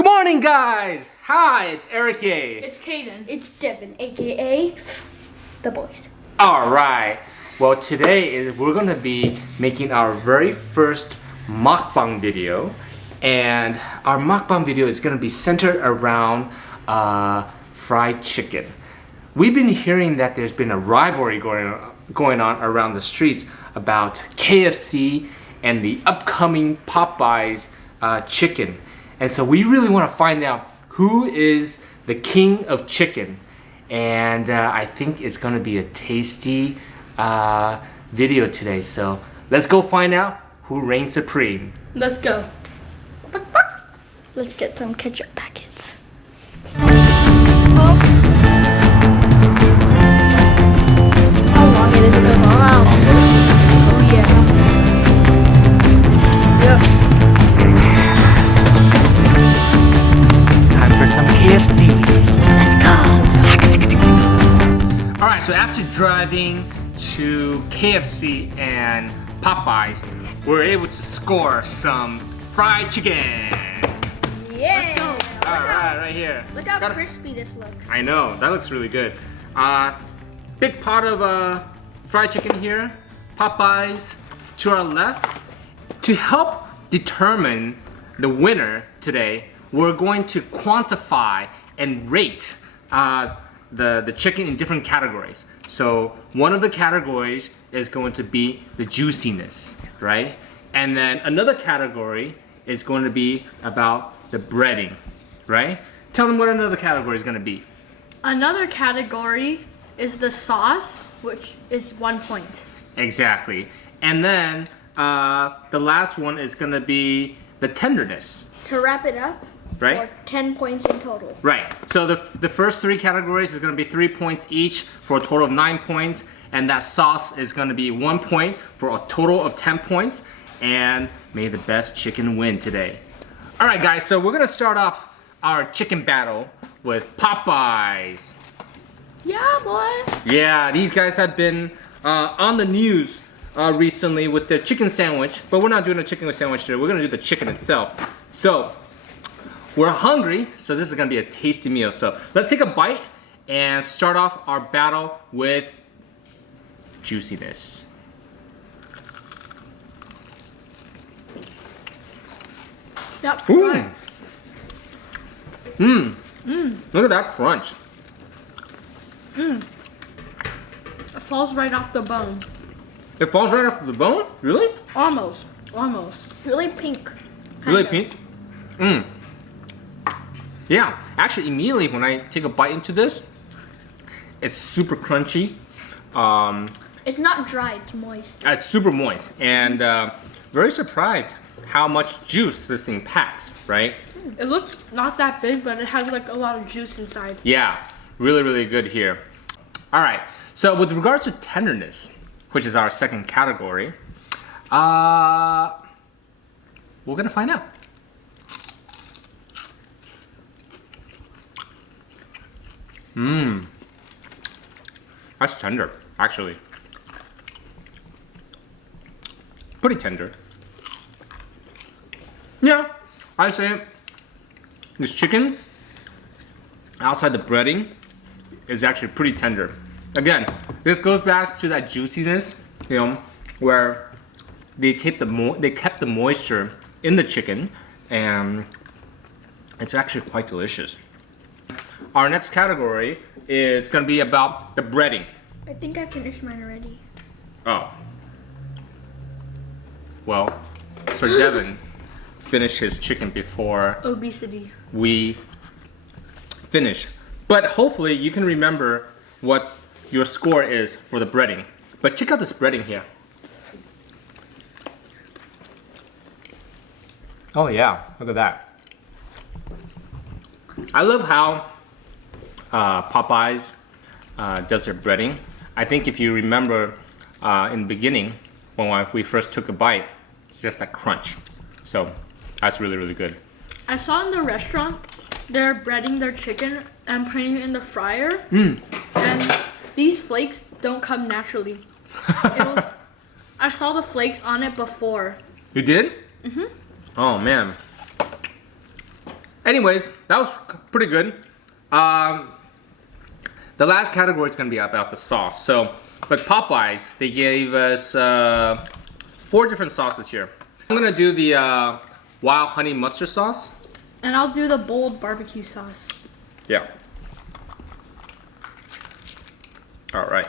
Good morning, guys! Hi, it's Eric A. It's Caden. It's Devin, aka the boys. Alright, well today we're gonna be making our very first mukbang video. And our mukbang video is gonna be centered around fried chicken. We've been hearing that there's been a rivalry going on around the streets about KFC and the upcoming Popeyes chicken. And so we really want to find out who is the king of chicken. And I think it's going to be a tasty video today. So let's go find out who reigns supreme. Let's go. Let's get some ketchup packets. How long it is it? Wow. Oh yeah. Time for some KFC. Let's go. Alright, so after driving to KFC and Popeyes, we're able to score some fried chicken. Yeah. Let's go. Alright, right here. Look how crispy this looks. I know, that looks really good. Big pot of fried chicken here. Popeyes to our left. To help determine the winner today, we're going to quantify and rate the chicken in different categories. So one of the categories is going to be the juiciness, right? And then another category is going to be about the breading, right? Tell them what another category is going to be. Another category is the sauce, which is 1 point. Exactly. And then the last one is going to be the tenderness, To wrap it up, right? for 10 points in total. Right. So the first three categories is going to be 3 points each for a total of 9 points. And that sauce is going to be 1 point for a total of 10 points. And may the best chicken win today. All right, guys. So we're going to start off our chicken battle with Popeyes. Yeah, boy. Yeah, these guys have been on the news recently with their chicken sandwich, but we're not doing a chicken sandwich today. We're gonna do the chicken itself. So we're hungry, so this is gonna be a tasty meal. So let's take a bite and start off our battle with juiciness. Yep. Ooh. Right. Look at that crunch. It falls right off the bone. It falls right off the bone? Really? Almost. Almost. Really pink. Really Kinda. pink? Yeah, actually immediately when I take a bite into this, it's super crunchy. It's not dry, it's moist. It's super moist and very surprised how much juice this thing packs, right? It looks not that big, but it has like a lot of juice inside. Yeah, really, really good here. All right, so with regards to tenderness, which is our second category, we're gonna find out. That's tender, actually. Pretty tender. Yeah, I say this chicken outside the breading is actually pretty tender. Again, this goes back to that juiciness, you know, where they kept the moisture in the chicken, and it's actually quite delicious. Our next category is going to be about the breading. I think I finished mine already. Oh. Well, Sir Devin finished his chicken before Obesity. we finish. But hopefully you can remember what your score is for the breading. But check out this breading here. Oh yeah, look at that. I love how Popeyes does their breading. I think if you remember in the beginning, when we first took a bite, it's just that crunch. So that's really, really good. I saw in the restaurant, they're breading their chicken and putting it in the fryer. And these flakes don't come naturally. I saw the flakes on it before. You did? Mm-hmm. Oh man. anyways, that was pretty good. The last category is gonna be about the sauce. So, like Popeyes, they gave us 4 different sauces here. I'm gonna do the wild honey mustard sauce. And I'll do the bold barbecue sauce. Yeah. All right.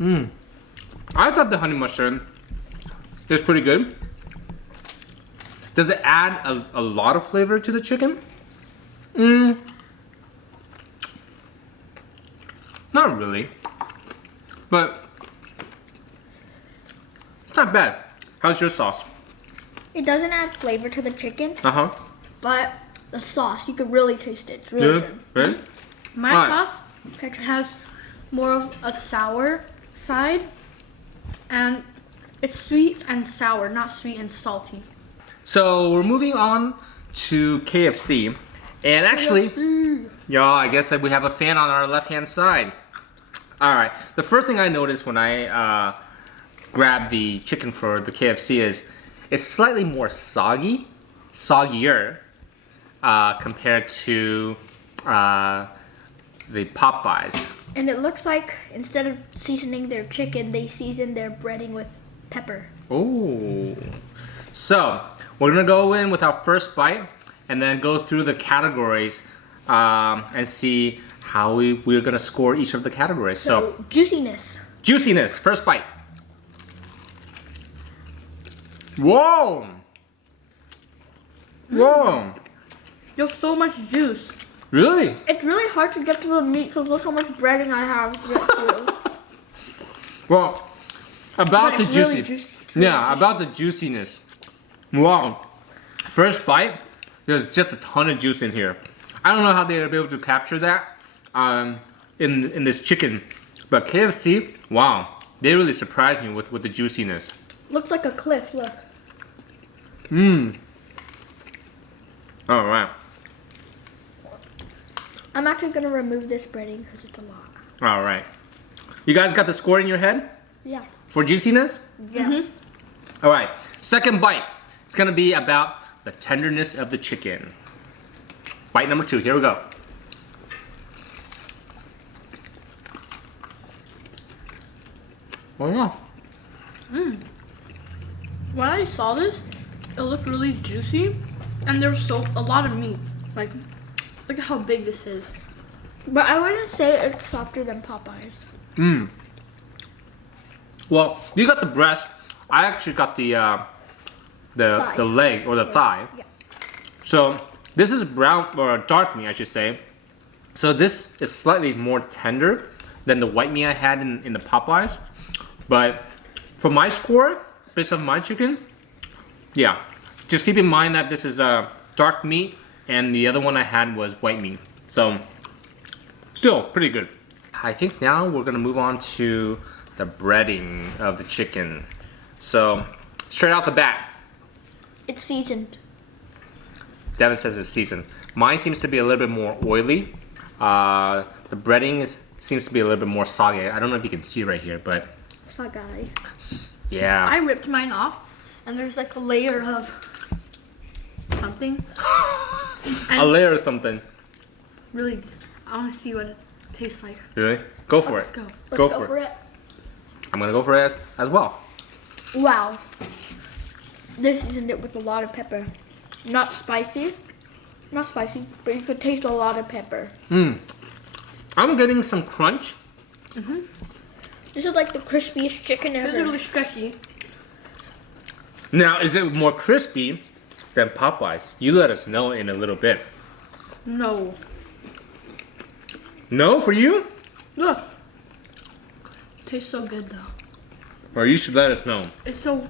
I thought the honey mustard is pretty good. Does it add a lot of flavor to the chicken? Not really. But it's not bad. How's your sauce? It doesn't add flavor to the chicken, Uh-huh. but the sauce, you could really taste it. It's really good. Really? My Alright. sauce has more of a sour side, and it's sweet and sour, not sweet and salty. So we're moving on to KFC. And actually, y'all, I guess that we have a fan on our left-hand side. All right. The first thing I noticed when I grabbed the chicken for the KFC is it's slightly more soggier compared to the Popeyes. And it looks like instead of seasoning their chicken, they season their breading with pepper. Oh. So we're gonna go in with our first bite and then go through the categories and see how we're gonna score each of the categories. So Juiciness. juiciness, first bite. Whoa! Whoa! There's so much juice. Really? It's really hard to get to the meat because look how much breading I have to get through. Well, about But the it's really juicy. juicy. It's really Yeah, juicy. about the juiciness. Wow. First bite, there's just a ton of juice in here. I don't know how they were able to capture that in this chicken. But KFC, wow, they really surprised me with the juiciness. Looks like a cliff, look. All right. I'm actually going to remove this breading because it's a lot. All right. You guys got the score in your head Yeah. for juiciness? Yeah. All right. Second bite. It's going to be about the tenderness of the chicken. Bite number 2. Here we go. Oh, yeah. When I saw this, it looked really juicy, and there's a lot of meat. Like, look at how big this is. But I wouldn't say it's softer than Popeyes. Well, you got the breast. I actually got the Thigh. leg or the thigh. Yeah. So this is brown or dark meat, I should say. So this is slightly more tender than the white meat I had in the Popeyes. But for my score, based on my chicken, yeah. Just keep in mind that this is dark meat and the other one I had was white meat. So still pretty good. I think now we're gonna move on to the breading of the chicken. So straight out the bat, It's seasoned. Devin says it's seasoned. Mine seems to be a little bit more oily. The breading seems to be a little bit more soggy. I don't know if you can see right here, but Sagai. yeah. I ripped mine off, and there's like a layer of something. A layer or something. Really, I want to see what it tastes like. Really? Go for Let's it. go. Let's Go go for for it. I'm gonna go for it as well. Wow. They seasoned it with a lot of pepper. Not spicy. Not spicy, but you could taste a lot of pepper. I'm getting some crunch. This is like the crispiest chicken This is ever. really stretchy. Now, is it more crispy than Popeyes? You let us know in a little bit. No. No, for you? Look. Tastes so good though. Or you should let us know. It's so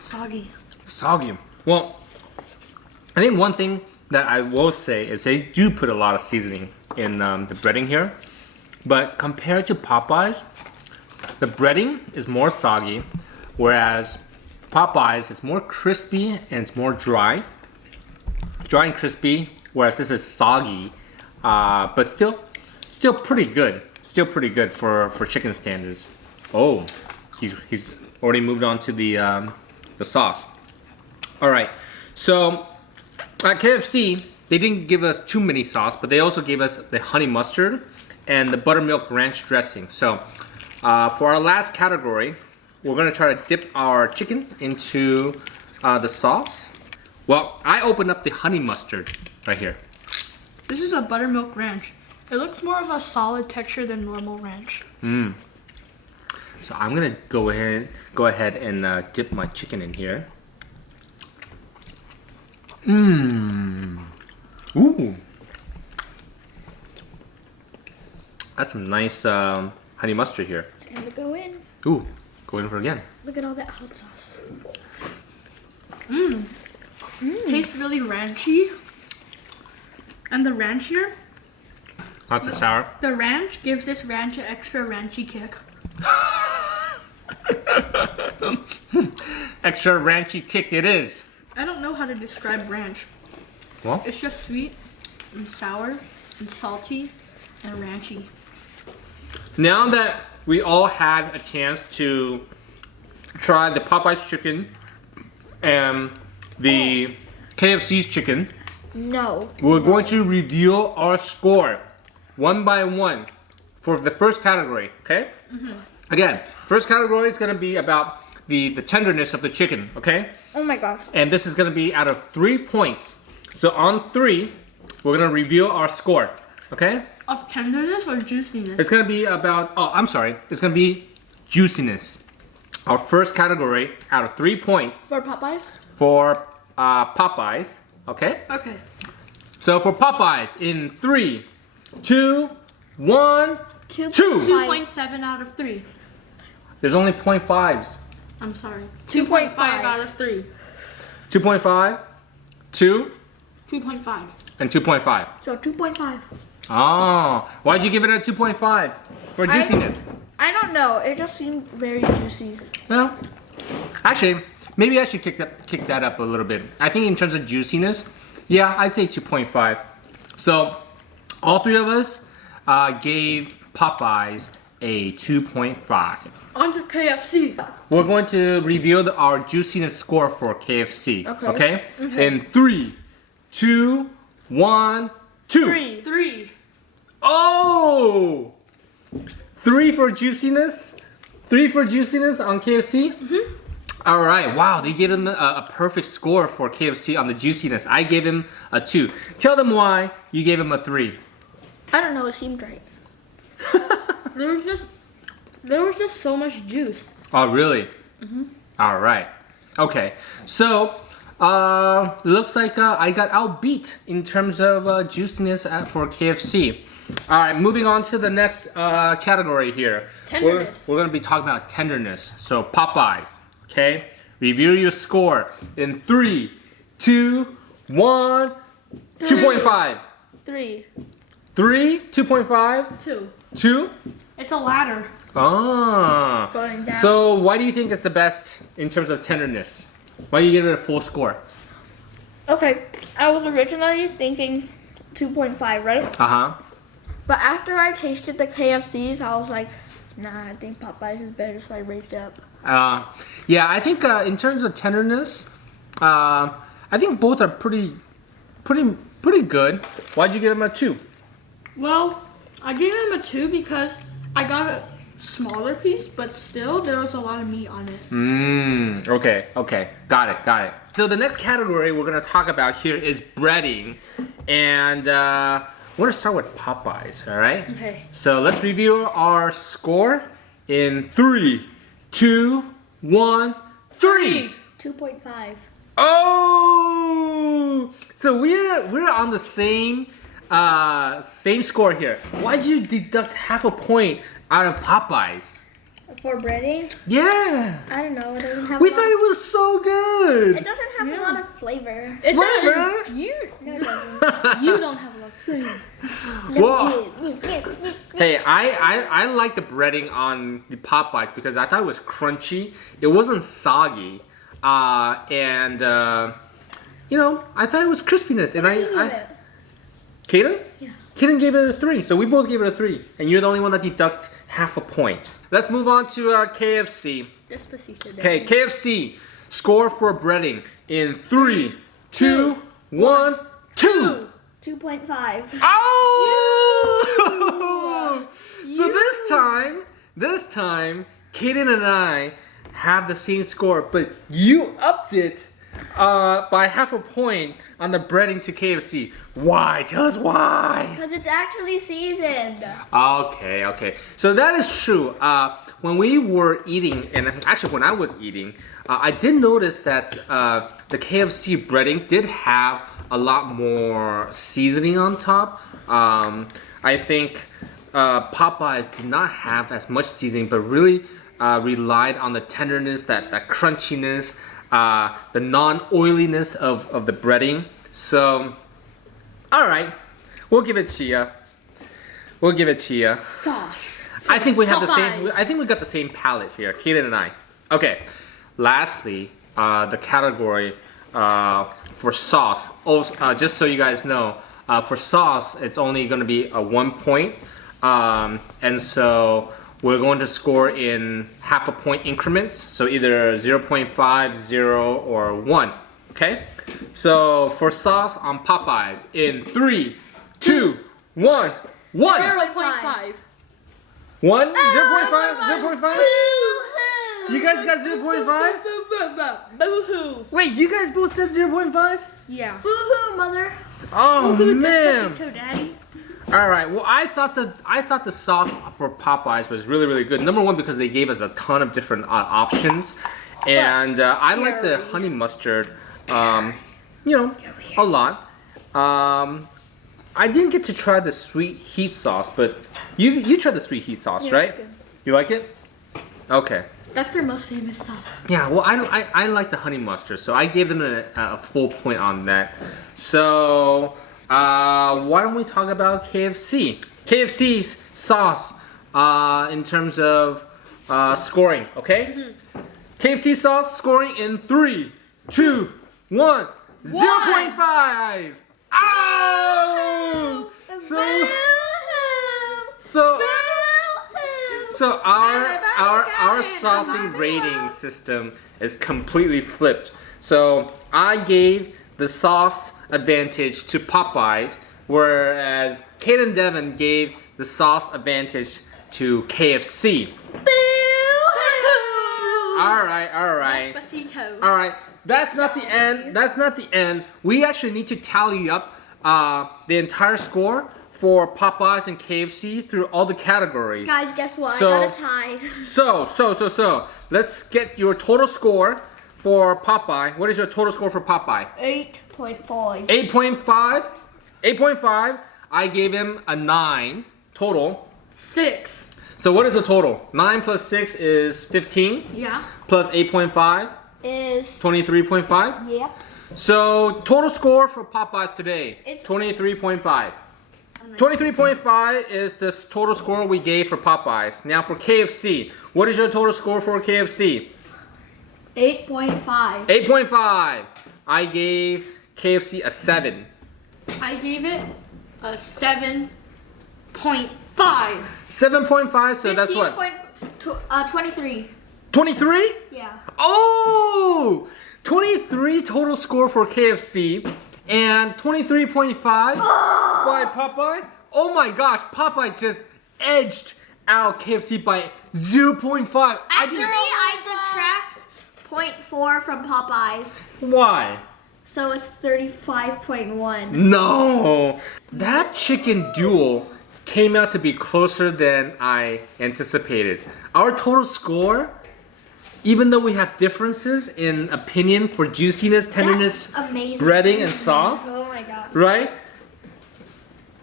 soggy. Soggy. Well, I think one thing that I will say is they do put a lot of seasoning in the breading here. But compared to Popeyes, the breading is more soggy, whereas Popeyes is more crispy and it's more dry. Dry and crispy, whereas this is soggy, but still pretty good. Still pretty good for chicken standards. Oh, he's already moved on to the sauce. All right, so at KFC, they didn't give us too many sauce, but they also gave us the honey mustard and the buttermilk ranch dressing. So for our last category, we're gonna try to dip our chicken into the sauce. Well, I opened up the honey mustard right here. This is a buttermilk ranch. It looks more of a solid texture than normal ranch. So I'm gonna go ahead and dip my chicken in here. Ooh. That's some nice honey mustard here. Time to go in. Ooh, go in for it again. Look at all that hot sauce. Tastes really ranchy. And the ranch here, Lots of sour. the ranch gives this ranch an extra ranchy kick. Extra ranchy kick it is. I don't know how to describe ranch. Well, It's just sweet and sour and salty and ranchy. now that we all had a chance to try the Popeyes chicken and the KFC's chicken, No. we're going to reveal our score one by one for the first category, okay? Again, first category is going to be about the tenderness of the chicken, okay? Oh my gosh. And this is going to be out of 3 points. So on 3, we're going to reveal our score, okay? Of tenderness or juiciness? It's going to be about, it's going to be juiciness. Our first category out of 3 points For Popeyes? for Popeyes, okay? Okay. So for Popeyes, in 3, 2, 1, 2. 2.7 out of 3. There's only 0.5s. I'm sorry. 2.5 2.5 out of 3. 2.5, 2, 2.5. and 2.5. So 2.5. Oh, why'd you give it a 2.5 for juiciness? I don't know. It just seemed very juicy. Well, actually, maybe I should kick that up a little bit. I think in terms of juiciness, yeah, I'd say 2.5. So, all 3 of us gave Popeyes a 2.5. On to KFC. We're going to reveal our juiciness score for KFC. Okay. In 3, 2, 1, 2. 3. Oh! 3 for juiciness? 3 for juiciness on KFC? All right, wow, they gave him a perfect score for KFC on the juiciness. I gave him a 2. Tell them why you gave him a 3. I don't know. It seemed right. There was just so much juice. Oh, really? All right. Okay, so looks like I got outbeat in terms of juiciness for KFC. All right, moving on to the next category here. Tenderness. We're going to be talking about tenderness. So Popeyes, okay? Review your score in 3, 2, 1, 2.5. 3. 3, 2.5, 2. 2. It's a ladder. Ah. Going down. So why do you think it's the best in terms of tenderness? Why do you give it a full score? Okay. I was originally thinking 2.5, right? Uh-huh. But after I tasted the KFCs, I was like, nah, I think Popeyes is better, so I raised it up. Yeah, I think in terms of tenderness, I think both are pretty good. Why'd you give them a 2? Well, I gave him a 2 because I got a smaller piece, but still there was a lot of meat on it. Okay. Got it. So the next category we're gonna talk about here is breading, and we're gonna start with Popeyes. All right. Okay. So let's review our score in 3, 2, 1, 3. 2.5. Oh! So we're on the same score here. Why'd you deduct half a point out of Popeyes? For breading? Yeah. I don't know. It doesn't have We a thought lot it was so good. It doesn't have a lot of flavor. It Flavor? does. No, it doesn't. You don't have a lot of flavor. Whoa. Hey, I like the breading on the Popeyes because I thought it was crunchy. It wasn't soggy. And I thought it was crispiness. And Kaden? Yeah. Kaden gave it a 3, so we both gave it a 3. And you're the only one that deduct half a point. Let's move on to KFC. Despacito. Okay, KFC. Score for breading in 3, 2, 1, 2. 2.5. Oh! So this time, Kaden and I have the same score, but you upped it by half a point on the breading to KFC. Why? Tell us why. Because it's actually seasoned. Okay. So that is true. When we were eating, and actually when I was eating, I did notice that the KFC breading did have a lot more seasoning on top. I think Popeyes did not have as much seasoning, but really relied on the tenderness, that crunchiness, the non-oiliness of the breading. So, all right, we'll give it to you. Sauce. I think we have the same. Popeyes. I think we got the same palate here, Kaden and I. Okay. Lastly, the category for sauce. Also, just so you guys know, for sauce, it's only going to be a 1 point, and so we're going to score in half a point increments. So either 0.5, 0, or 1. Okay. So for sauce on Popeyes, in 3, 2, 1, 1. 0.5. 1, 0.5, 0.5. You guys got 0.5? Boo-hoo. Wait, you guys both said 0.5? Yeah. Woohoo, mother. Oh man! Despacito, daddy. All right. Well, I thought the sauce for Popeyes was really good. Number one, because they gave us a ton of different options, and I like the honey mustard. A lot. I didn't get to try the sweet heat sauce, but you tried the sweet heat sauce, Yeah, right? it's good. You like it? Okay. That's their most famous sauce. Yeah, well, I like the honey mustard, so I gave them a full point on that. So, why don't we talk about KFC? KFC's sauce in terms of scoring, okay? Mm-hmm. KFC sauce scoring in 3, 2, 1, 0.5! Oh! So our saucing rating system is completely flipped. So I gave the sauce advantage to Popeyes, whereas Kate and Devin gave the sauce advantage to KFC. All right. Despacito. All right. That's not the end. We actually need to tally up the entire score for Popeyes and KFC through all the categories. Guys, guess what? So- I got a tie. So, let's get your total score for Popeye. What is your total score for Popeye? 8.5. 8.5. 8.5. I gave him a 9 total. 6. So what is the total? 9 plus 6 is 15. Yeah. Plus 8.5, Is 23.5. yep. So total score for Popeyes today, It's- 23.5. 23.5 is the total score we gave for Popeyes. Now for KFC, what is your total score for KFC? 8.5. 8.5. I gave KFC a 7. I gave it a 7.5. 7.5, so that's what? 23. 23? Yeah. Oh! 23 total score for KFC and 23.5 by Popeye. Oh my gosh, Popeye just edged out KFC by 0.5. Actually, I subtract 0.4 from Popeyes. Why? So it's 35.1. No! That chicken duel came out to be closer than I anticipated. Our total score, even though we have differences in opinion for juiciness, tenderness, That's amazing. breading, and sauce, Oh my god. right?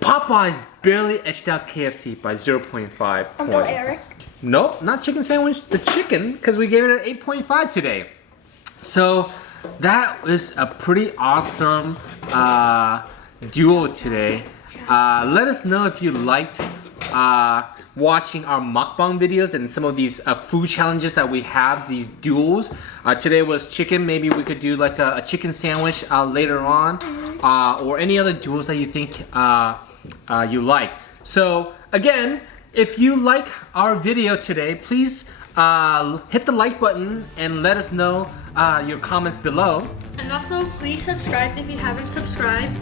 Popeyes barely edged out KFC by 0.5 Uncle points. Eric. Nope, not chicken sandwich, the chicken, because we gave it an 8.5 today. So that was a pretty awesome duo today. Let us know if you liked watching our mukbang videos and some of these food challenges that we have, these duels. Today was chicken. Maybe we could do like a chicken sandwich later on, or any other duels that you think you like. So again, if you like our video today, please hit the like button and let us know your comments below. And also, please subscribe if you haven't subscribed.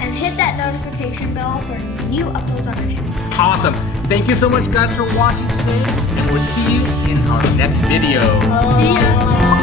And hit that notification bell for new uploads on our channel. Awesome. Thank you so much guys for watching today, and we'll see you in our next video. See ya.